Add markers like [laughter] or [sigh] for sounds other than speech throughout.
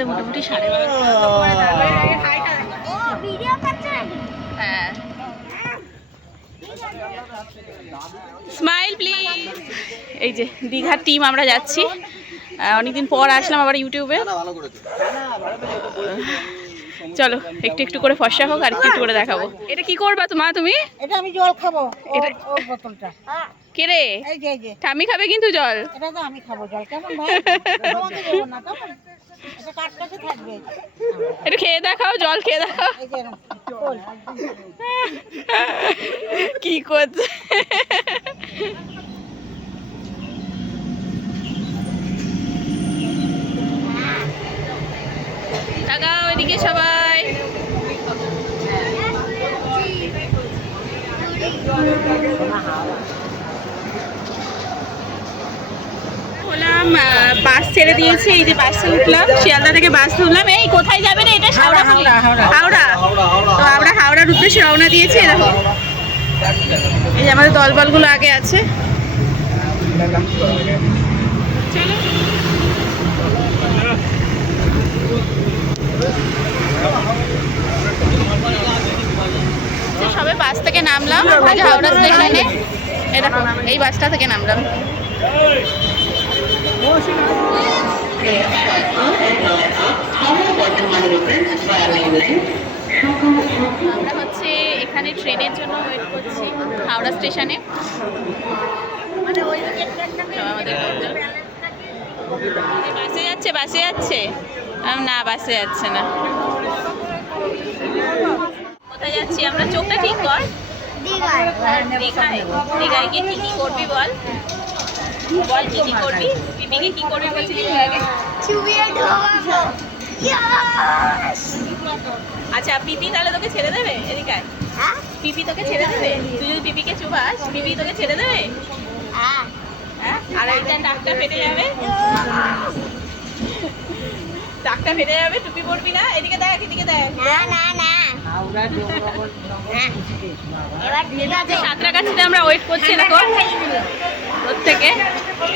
বাজতে মোটামুটি সাড়ে হ্যাঁ। Smile please. এই যে দীঘার টিম আমরা যাচ্ছি। অনেকদিন পর আসলাম আবার ইউটিউবে। চলো একটু একটু করে ফর্সা হোক আর একটু একটু করে দেখাবো। এটা কি করবা তোমা তুমি? এটা আমি জল খাব। এটা- ও বোতলটা। কে রে? এই যে এই যে। ঠামি খাবে কিন্তু জল। এটা তো আমি খাব জল। কেমন ভাই? [laughs] না একটু খেয়ে দেখাও জল খেয়ে দেখাও। কি করছে? তাকাও এদিকে সবাই। হলাম বাস ছেড়ে দিয়েছে এই যে বাসে উঠলাম শিয়ালদা থেকে বাস উঠলাম এই কোথায় যাবে রে? এটা হাওড়া হাওড়া, হাওড়া। হাওড়া। তো আমরা হাওড়ার উদ্দেশ্যে রওনা দিয়েছি এই দেখো। এই যে আমাদের দলবলগুলো আগে আছে। সবে বাস থেকে নামলাম হাওড়া স্টেশনে। এই দেখো এই বাসটা থেকে নামলাম। আমরা হচ্ছে এখানে ট্রেনের জন্য ওয়েট করছি হাওড়া স্টেশনে। এই বাসে যাচ্ছে বাসে যাচ্ছে। না বাসে যাচ্ছে না। কোথায় যাচ্ছি আমরা? চোখটা ঠিক কর। দীঘায়। দীঘায় গিয়ে কি কি করবি বল? বল কি কি করবি পিপিকে কি করবি বলছিলি আগে চুবিয়ে ঢোকাবো আচ্ছা পিপি তাহলে তোকে ছেড়ে দেবে? এদিকে। হ্যাঁ? পিপি তোকে ছেড়ে দেবে? তুই যদি পিপিকে চুবাস পিপি তোকে ছেড়ে দেবে? হ্যাঁ। হ্যাঁ? আর এইটা ডাকটা পেটে যাবে? ডাকটা ফেটে যাবে টুপি পরবি না। এদিকে দেখ এদিকে দেখ। না না না। হ্যাঁ সাঁতরাগাছিতে আমরা ওয়েট করছি দেখো। রোদ থেকে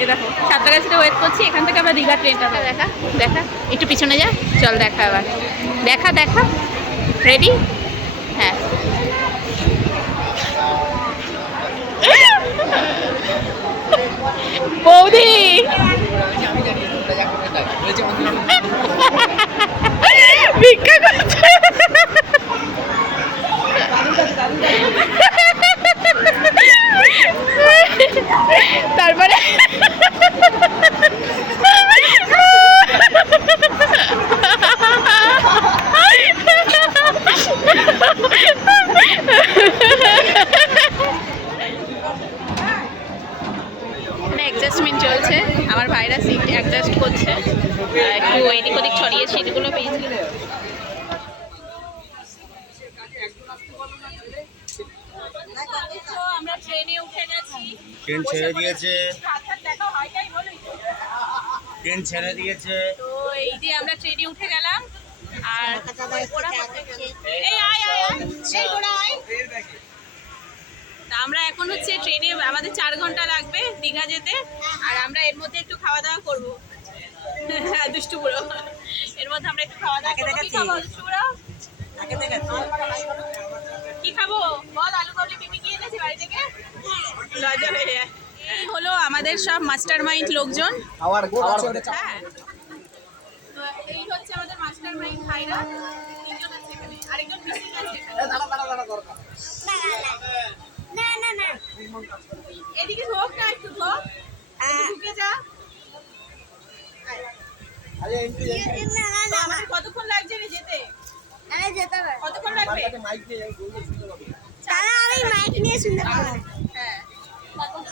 এ দেখো সাঁতরাগাছিতে ওয়েট করছি। এখান থেকে আমরা দীঘা ট্রেনটা দেখা দেখা। একটু পিছনে যা। চল দেখা এবার। দেখা দেখা। রেডি হ্যাঁ। বৌদি! [laughs] ভিক্ষা করছে তারপরে অ্যাডজাস্টমেন্ট চলছে আমার ভাইরা সিট অ্যাডজাস্ট করছে আহ, একটু এদিক ওদিক ছড়িয়ে সিটগুলো পেয়েছি আমরা ট্রেনে উঠে গেছি ট্রেন ছেড়ে দিয়েছে হয়। ট্রেন ছেড়ে দিয়েছে। তো এই যে আমরা ট্রেনে উঠে গেলাম আর এই আয় আয় এই তোরা আয়। তা আমরা এখন হচ্ছে ট্রেনে আমাদের চার ঘণ্টা লাগবে দীঘা যেতে আর আমরা এর মধ্যে একটু খাওয়া দাওয়া করব। হ্যাঁ, [laughs] দুষ্টু বুড়ো। এর মধ্যে আমরা একটু খাওয়া দাওয়া করব। কি খাব দুষ্টু বুড়ো? কি খাব? বল আলু কাবলি পিপি কি এনেছি বাড়ি থেকে? লজ্জা পেয়ে যায়। এই হলো আমাদের সব মাস্টার মাইন্ড লোকজন হ্যাঁ। তো এই হচ্ছে আমাদের মাস্টার মাইন্ড ভাইরা। তিনজন আছে এখানে। আরেকজন মিসিং আছে না না না। এদিকে ঢোক না একটু একটু ঢুকে যা। কতক্ষণ লাগছে রে যেতে? কতক্ষণ লাগবে? তাহলে আমি মাইক নিয়ে শুনতে পাবো। হ্যাঁ।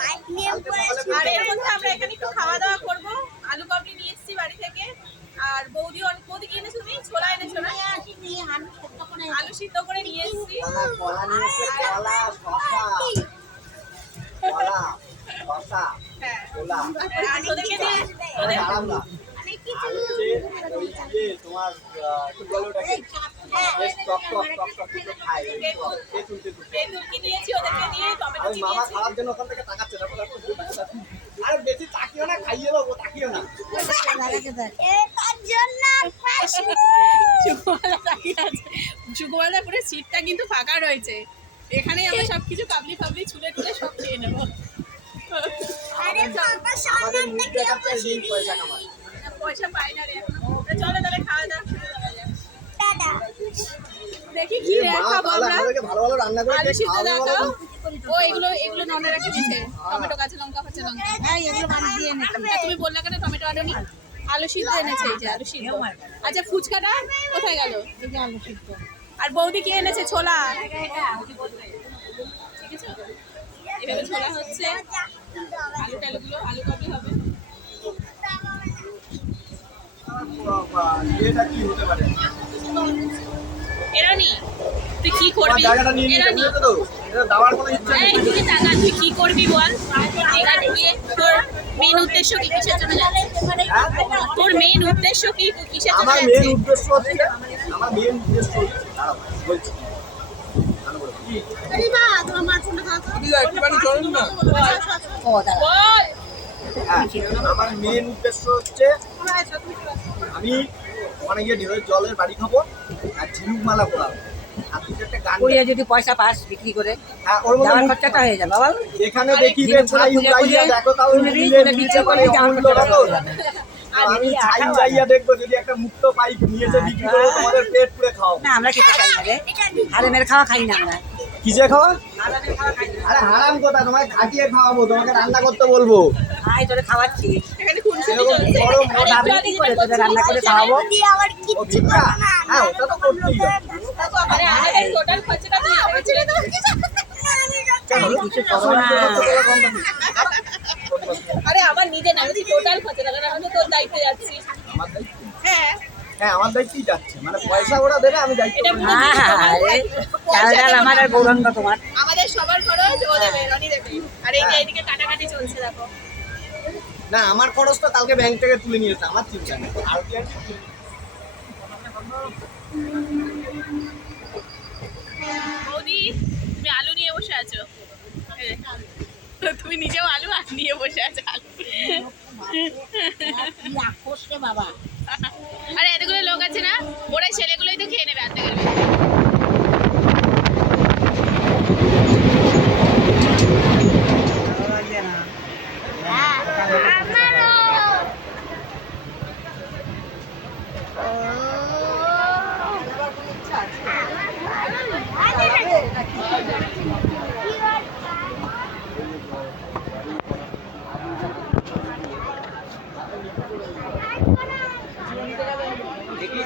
মাইক নিয়ে আর এর মধ্যে আমরা এখানে একটু খাওয়া দাওয়া করব। আলু কাবলি নিয়ে এসেছি বাড়ি থেকে। আর বৌদি অনেক বৌদি কি এনেছো তুমি? ছোলা এনেছো না? আলু সিদ্ধ করে নিয়ে এসেছি। হ্যাঁ। কিছু তোমার মামা খাওয়ার জন্য ওখান থেকে তাকাচ্ছে বেশি তাকিও না খাইয়ে দেবো তাকিও না। পুরো সিটটা কিন্তু ফাঁকা রয়েছে। এখানেই আমরা সবকিছু কাবলি ফাবলি ছুলে টুলে সব খেয়ে নেব। পয়সা পাই না রে চলো তাহলে খাওয়া দাওয়া শুরু করা যাক। টাটা দেখি কি রে খাব আমরা। ভালো ভালো রান্না করে আলু সিদ্ধ তো। ও এগুলো এগুলো ননে রেখে দিছে টমেটো কাঁচা লঙ্কা কাঁচা লঙ্কা। হ্যাঁ এগুলো বাড়ি দিয়ে এনেছি। তুমি বললে কেন টমেটো আনুনি আলু সিদ্ধ এনেছে এই যে আলু সিদ্ধ। আচ্ছা ফুচকাটা কোথায় গেল? এই যে আলু সিদ্ধ আর বৌদি কি এনেছে? ছোলা? ঠিক আছে। এভাবে ছোলা হচ্ছে। আলু টালুগুলো আলু কপি হবে। বাবা, এটা কি হতে পারে? এরানি তুই কি করবি? এই তুই কি করবি বল? এখানে গিয়ে তোর মেন উদ্দেশ্য কি? কিসের জন্য যাচ্ছিস? তোর মেন উদ্দেশ্য কি? কিসের জন্য আমার মেন উদ্দেশ্য হচ্ছে আমার মেন উদ্দেশ্য দাঁড়াও, বলছি। ভালো করে। কি? বল। হ্যাঁ, আমার মেন উদ্দেশ্য হচ্ছে আমি ওখানে গিয়ে ঢেউয়ের জলের বাড়ি খাব আর ঝিনুক মালা করিয়ে যদি পয়সা পাস বিক্রি করে হ্যাঁ, যাওয়ার খরচাটা হয়ে যাবে যেখানে দেখি আমি দেখব যদি একটা মুক্ত পাই নিয়েছে বিক্রি করে তোমাদের পেট পুড়ে খাও না আমরা খেতে চাই না রে। হারেমের খাওয়া খাই না আমরা। কিসে খাওয়া? আরে হারাম কথা তোমাকে খাটিয়ে খাওয়াবো তোমাকে রান্না করতে বলব। আয় তোরে খাওয়াচ্ছি। রান্না করে খাওয়াবো। হ্যাঁ ওটা তো করতেই আরে আমাদের টোটাল খরচাটা তুই আমাকে ছেড়ে দাও কেন? কিছু করো না আরে আমার নিজে না আমি টোটাল খরচাটা কারণ আমি তোর দায়িত্বে যাচ্ছি। হ্যাঁ। হ্যাঁ আমার দায়িত্বই যাচ্ছে। মানে পয়সা ওরা দেবে আমি দায়িত্ব এটা হ্যাঁ চাল আমার আর গৌরঙ্গ তোমার। আমাদের সবার খরচ ও দেবে রনি দেবে। আর এই যে এইদিকে কাটাকাটি চলছে দেখো। না আমার খরচ তো কালকে ব্যাংক থেকে তুলে নিয়েছে আমার চিন্তা নেই। আর কি? আছে? বৌদি তুমি আলু নিয়ে বসে আছো? তুমি নিজেও আলু আর নিয়ে বসে আছো আলু। বাবা। আরে এতগুলো লোক আছে না ওরা ছেলেগুলোই তো খেয়ে নেবে আনতে গেলে এগিয়ে যা তুই একটু এগিয়ে যা গাড়ি চলে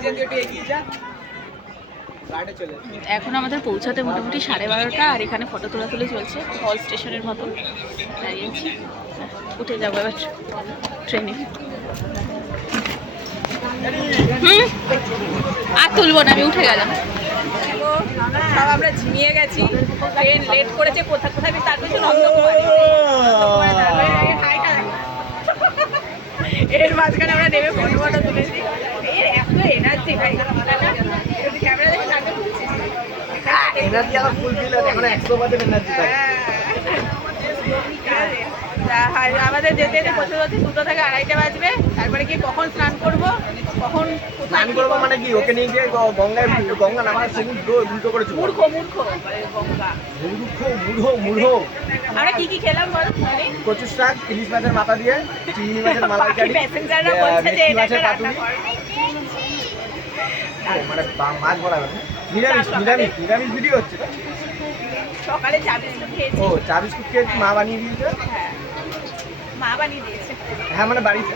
এখন আমাদের পৌঁছাতে মোটামুটি সাড়ে বারোটা, আর এখানে ফটো তোলা তুলে চলছে হল স্টেশনের মতো দাঁড়িয়েছি। উঠে যাব এবার ট্রেনে আর তুলবো না, আমি উঠে গেলাম। সব আমরা ঝিমিয়ে গেছি। ট্রেন লেট করেছে কোথায় কোথায় তার পেছনে। এর মাঝখানে আমরা নেমে ফটো ফটো তুলেছি। এনার্জি ভাই। ক্যামেরা দেখে তাকে তুলছিস এনার্জি আমার ফুল এখন একশো পার্সেন্ট এনার্জি থাকে। আমাদের যেতে যেতে পৌঁছে পৌঁছে দুটো থেকে আড়াইটা বাজবে। তারপরে কি কখন স্নান করব? কখন স্নান করব মানে কি? ওকে নিয়ে গিয়ে গঙ্গায় গঙ্গা নামার সেদিন উল্টো উল্টো করেছিল মূর্খ মূর্খ। মানে গঙ্গা। মূর্খ মূঢ় মূঢ় আমরা কি কি খেলাম বল? মানে কচুর শাক ইলিশ মাছের মাথা দিয়ে চিংড়ি মাছের মালাইকারি। প্যাসেঞ্জাররা বলছে যে এটা রান্না মানে মাছ বলা হবে নিরামিষ নিরামিষ নিরামিষ ভিডিও হচ্ছে। তো? সকালে চা বিস্কুট খেয়েছি। ও চা বিস্কুট খেয়ে মা বানিয়ে দিয়েছে? হ্যাঁ মা বানিয়ে দিয়েছে। হ্যাঁ মানে বাড়িতে?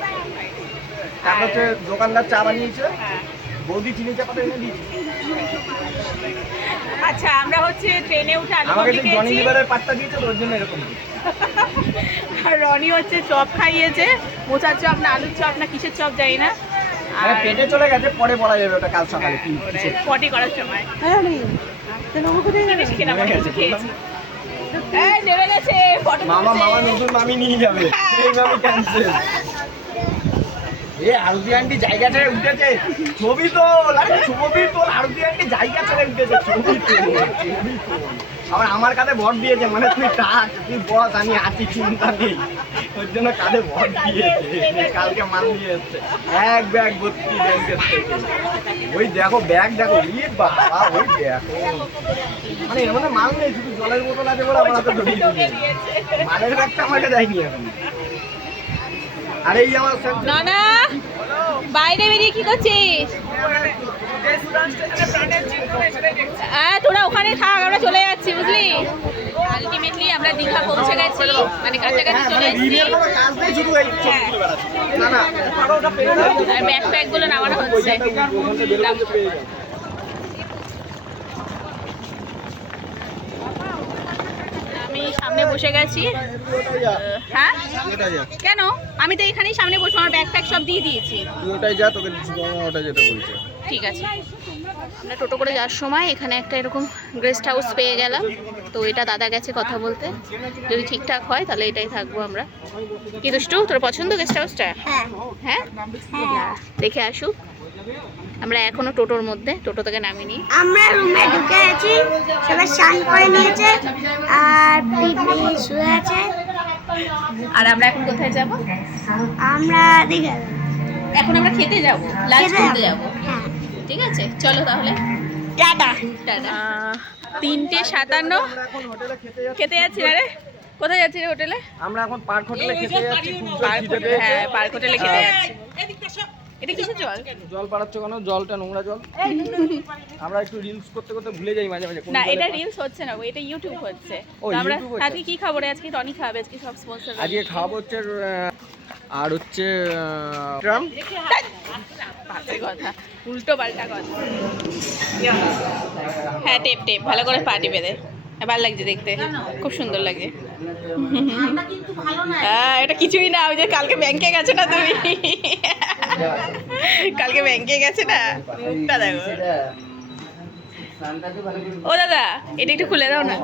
তারপর হচ্ছে দোকানদার চা বানিয়েছে। হ্যাঁ। বৌদি চিনি এনে দিয়েছে। আচ্ছা আমরা হচ্ছে ট্রেনে উঠে আলু আমাকে জনি লিভারের পাত্তা দিয়েছে ওর জন্য এরকম। আর রনি হচ্ছে চপ খাইয়েছে। মোচার চপ না আলুর চপ না কিসের চপ জানি না। মানে আর পেটে চলে গেছে পরে বলা যাবে ওটা কাল সকালে কি পটি করার সময়। হ্যাঁ রে খেয়েছি। এই নেমে গেছে ফটো মামা মামা নতুন মামি নিয়ে যাবে। এই মামি ক্যান্সেল এ আরতি আন্টি জায়গা ছেড়ে উঠেছে। ছবি তোল আরে ছবি তোল আরতি আন্টি জায়গা ছেড়ে উঠেছে ছবি তোল আবার আমার কাছে ভোট দিয়েছে মানে তুই কাজ তুই বস আমি আছি চিন্তা নেই। ওর জন্য কাঁধে ভর দিয়েছে। কালকে মাল নিয়ে এসছে এক ব্যাগ ভর্তি ব্যাংকের থেকে। ওই দেখো ব্যাগ দেখো ই বাবা ওই দেখো। মানে এর মধ্যে মাল নেই শুধু জলের বোতল আছে বলে আমার হাতে ঢুকিয়ে দিয়েছে। মালের ব্যাগটা আমাকে দেয়নি এখন। আরে এই আমার সব- না না বাইরে বেরিয়ে কি করছিস? হ্যাঁ তোরা ওখানে থাক আমরা চলে যাচ্ছি বুঝলি? আলটিমেটলি আমরা দীঘা পৌঁছে গেছি মানে কাছাকাছি হ্যাঁ, চলে মানে এসেছি। ঋণের কোনো কাজ নেই, শুধু এই ছবি তুলে বেড়াচ্ছে। না, না, আর ব্যাগ ফ্যাগগুলো নামানো হচ্ছে। আমি সামনে বসে গেছি। হ্যাঁ? কেন? আমি তো এখানেই সামনে বসে আমার ব্যাগ ফ্যাগ সব দিয়ে দিয়েছি। ওটাই যা তোকে ওটা যেতে বলছে। ঠিক আছে। আমরা টোটো করে যাওয়ার সময় এখানে একটা এরকম গেস্ট হাউস পেয়ে গেলাম। তো এটা দাদা গেছে কথা বলতে। যদি ঠিকঠাক হয় তাহলে এটাই থাকব আমরা। কি দুষ্টু তোর পছন্দ গেস্ট হাউসটা হ্যাঁ। হ্যাঁ? হ্যাঁ। দেখে আসুক আমরা এখনও টোটোর মধ্যে টোটো থেকে নামিনি। আমরা রুমে ঢুকে আছি সবাই স্নান করে নিয়েছে আর পিপি শুয়ে আছে। আর আমরা এখন কোথায় যাব? আমরা দিঘা। এখন আমরা খেতে যাব লাঞ্চ করতে যাব যাব। হ্যাঁ। ঠিক আছে? চলো তাহলে। টাটা। টাটা। তিনটে সাতান্ন। আমরা খেতে যাচ্ছি না রে কোথায় যাচ্ছি রে হোটেলে? আমরা এখন পার্ক হোটেলে খেতে যাচ্ছি পার্ক হোটেল। হ্যাঁ পার্ক হোটেলে খেতে যাচ্ছি। এটা কিসের জল? জল পাড়াচ্ছ কেন? জলটা নোংরা জল। আমরা একটু রিলস করতে করতে ভুলে যাই মাঝে মাঝে না এটা রিলস হচ্ছে না এটা ইউটিউব হচ্ছে। ও, আমরা আজকে কি খাব আজকে টনি খাবে আজকে সব স্পন্সর আজকে খাওয়াবো হচ্ছে আর হচ্ছে আহ, কথা। উল্টো পাল্টা কথা। হ্যাঁ টেপ টেপ। ভালো করে পা টিপে দে। হ্যাঁ, ভালো লাগছে দেখতে। খুব সুন্দর লাগে। হ্যাঁ এটা কিছুই না। ওই যে কালকে ব্যাংকে গেছে না তুমি? কালকে ব্যাংকে গেছে না? মুখটা দেখো। ও দাদা এটা একটু খুলে দাও না।